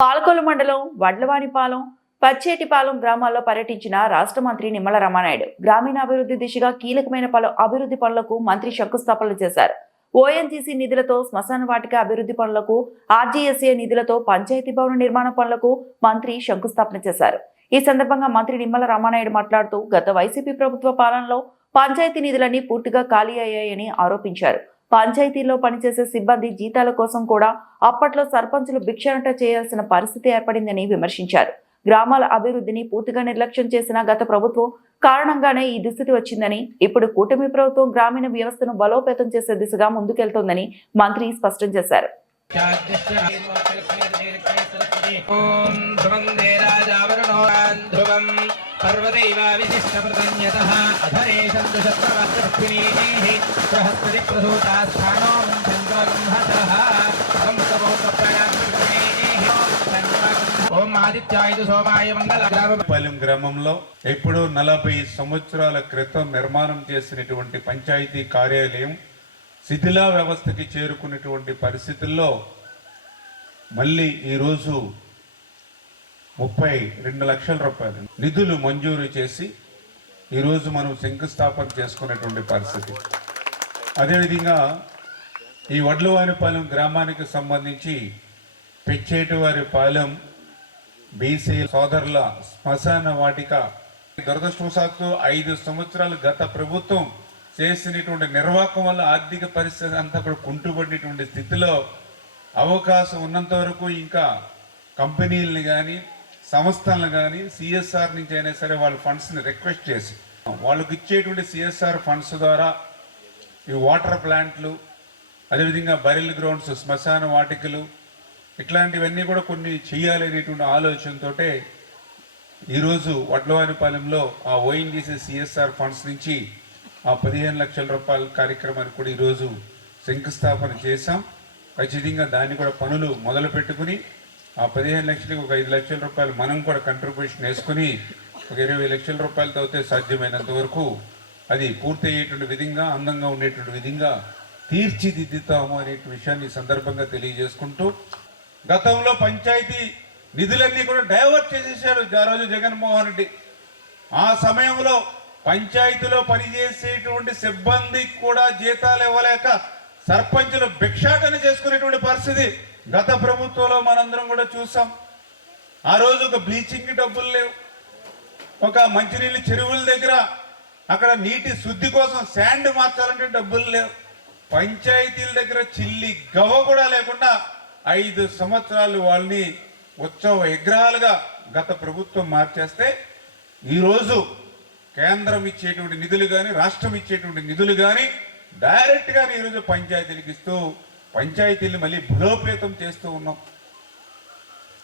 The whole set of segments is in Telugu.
పాలకొల్లు మండలం వడ్లవానిపాలెం పచ్చేటిపాలెం గ్రామాల్లో పర్యటించిన రాష్ట్ర మంత్రి నిమ్మల రమానాయుడు గ్రామీణాభివృద్ధి దిశగా కీలకమైన పలు అభివృద్ధి పనులకు మంత్రి శంకుస్థాపనలు చేశారు. ఓఎన్జీసీ నిధులతో శ్మశాన వాటిక అభివృద్ధి పనులకు ఆర్జీఎస్ఏ నిధులతో పంచాయతీ భవన నిర్మాణ పనులకు మంత్రి శంకుస్థాపన చేశారు. ఈ సందర్భంగా మంత్రి నిమ్మల రామానాయుడు మాట్లాడుతూ గత వైసీపీ ప్రభుత్వ పాలనలో పంచాయతీ నిధులన్నీ పూర్తిగా ఖాళీ అయ్యాయని ఆరోపించారు. పంచాయతీలో పనిచేసే సిబ్బంది జీతాల కోసం కూడా అప్పట్లో సర్పంచులు భిక్షాటన చేయాల్సిన పరిస్థితి ఏర్పడిందని విమర్శించారు. గ్రామాల అభివృద్ధిని పూర్తిగా నిర్లక్ష్యం చేసిన గత ప్రభుత్వం కారణంగానే ఈ దుస్థితి వచ్చిందని ఇప్పుడు కూటమి ప్రభుత్వం గ్రామీణ వ్యవస్థను బలోపేతం చేసే దిశగా ముందుకెళ్తోందని మంత్రి స్పష్టం చేశారు. ఓం ధ్రువం రాజావరుణో ధ్రువం పర్వదైవ విశిష్టప్రదన్యతః బృహస్పతి ప్రసూతాస్థానో ఓం గ్రామంలో ఎప్పుడు నలభై సంవత్సరాల క్రితం నిర్మాణం చేసినటువంటి పంచాయతీ కార్యాలయం శిథిలా వ్యవస్థకి చేరుకున్నటువంటి పరిస్థితుల్లో మళ్ళీ ఈరోజు ముప్పై రెండు లక్షల రూపాయలు. నిధులు మంజూరు చేసి ఈరోజు మనం శంకుస్థాపన చేసుకునేటువంటి పరిస్థితి. అదేవిధంగా ఈ వడ్లవారిపాలెం గ్రామానికి సంబంధించి పెచ్చేటివారిపాలెం బీసీ సోదరుల శ్మశాన వాటిక. దురదృష్టవశాత్తు ఐదు సంవత్సరాలు గత ప్రభుత్వం చేసినటువంటి నిర్వాహకం వల్ల ఆర్థిక పరిస్థితి అంతా కూడా కుంటుపడినటువంటి స్థితిలో అవకాశం ఉన్నంత వరకు ఇంకా కంపెనీలని కానీ సంస్థలను కానీ సిఎస్ఆర్ నుంచి అయినా సరే వాళ్ళ ఫండ్స్ని రిక్వెస్ట్ చేసి వాళ్ళకి ఇచ్చేటువంటి సిఎస్ఆర్ ఫండ్స్ ద్వారా ఈ వాటర్ ప్లాంట్లు అదేవిధంగా బరిల్ గ్రౌండ్స్ శ్మశాన వాటికలు ఇట్లాంటివన్నీ కూడా కొన్ని చేయాలి అనేటువంటి ఈరోజు వడ్లవారిపాలెంలో ఆ ఓఎన్జీసీ సిఎస్ఆర్ ఫండ్స్ నుంచి ఆ పదిహేను లక్షల రూపాయల కార్యక్రమానికి కూడా ఈరోజు శంకుస్థాపన చేశాం. ఖచ్చితంగా దాన్ని కూడా పనులు మొదలు పెట్టుకుని ఆ పదిహేను లక్షలకి ఒక ఐదు లక్షల రూపాయలు మనం కూడా కంట్రిబ్యూషన్ వేసుకుని ఒక ఇరవై లక్షల రూపాయలతో అయితే సాధ్యమైనంత వరకు అది పూర్తి అయ్యేటువంటి విధంగా అందంగా ఉండేటువంటి విధంగా తీర్చిదిద్దుతాము అనే విషయాన్ని సందర్భంగా తెలియజేసుకుంటూ గతంలో పంచాయతీ నిధులన్నీ కూడా డైవర్ట్ చేసేసాడు ఆ రోజు జగన్మోహన్ రెడ్డి. ఆ సమయంలో పంచాయతీలో పనిచేసేటువంటి సిబ్బందికి కూడా జీతాలు ఇవ్వలేక సర్పంచులు భిక్షాటన చేసుకునేటువంటి పరిస్థితి. గత ప్రభుత్వంలో మనందరం కూడా చూసాం. ఆ రోజు ఒక బ్లీచింగ్ డబ్బులు లేవు. ఒక మంచినీళ్ళు చెరువుల దగ్గర అక్కడ నీటి శుద్ధి కోసం శాండ్ మార్చాలంటే డబ్బులు లేవు. పంచాయతీల దగ్గర చిల్లి గవ కూడా లేకుండా ఐదు సంవత్సరాలు వాళ్ళని ఉత్సవ విగ్రహాలుగా గత ప్రభుత్వం మార్చేస్తే ఈరోజు కేంద్రం ఇచ్చేటువంటి నిధులు కానీ రాష్ట్రం ఇచ్చేటువంటి నిధులు కానీ డైరెక్ట్గా ఈరోజు పంచాయతీలకు ఇస్తూ పంచాయతీలు మళ్ళీ బలోపేతం చేస్తూ ఉన్నాం.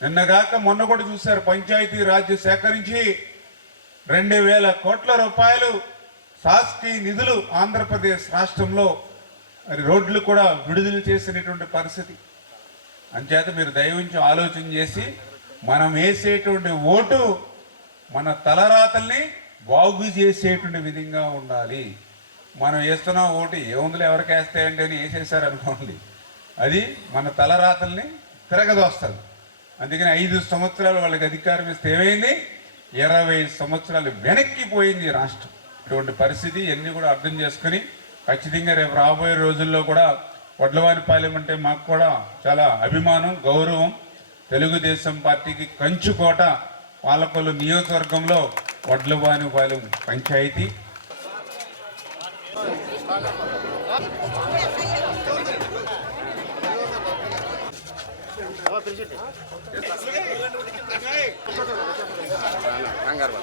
నిన్నగాక మొన్న కూడా చూశారు పంచాయతీ రాజ్య సేకరించి రెండు వేల కోట్ల రూపాయలు శాస్త్రీ నిధులు ఆంధ్రప్రదేశ్ రాష్ట్రంలో మరి రోడ్లు కూడా విడుదల చేసినటువంటి పరిస్థితి. అంచేత మీరు దయవించి ఆలోచన చేసి మనం వేసేటువంటి ఓటు మన తలరాతల్ని బాగు చేసేటువంటి విధంగా ఉండాలి. మనం వేస్తున్న ఓటు ఏముందులో ఎవరికి వేస్తాయండి అని వేసేసారు అనుకోండి అది మన తలరాతల్ని తిరగదోస్తుంది. అందుకని ఐదు సంవత్సరాలు వాళ్ళకి అధికారం ఇస్తే ఏమైంది? ఇరవై సంవత్సరాలు వెనక్కి పోయింది రాష్ట్రం. ఇటువంటి పరిస్థితి ఇవన్నీ కూడా అర్థం చేసుకుని ఖచ్చితంగా రేపు రాబోయే రోజుల్లో కూడా వడ్లవారిపాలెం అంటే మాకు కూడా చాలా అభిమానం గౌరవం. తెలుగుదేశం పార్టీకి కంచుకోట పాలకొల్లు నియోజకవర్గంలో వడ్లవానిపాలెం పంచాయతీ. కంగారు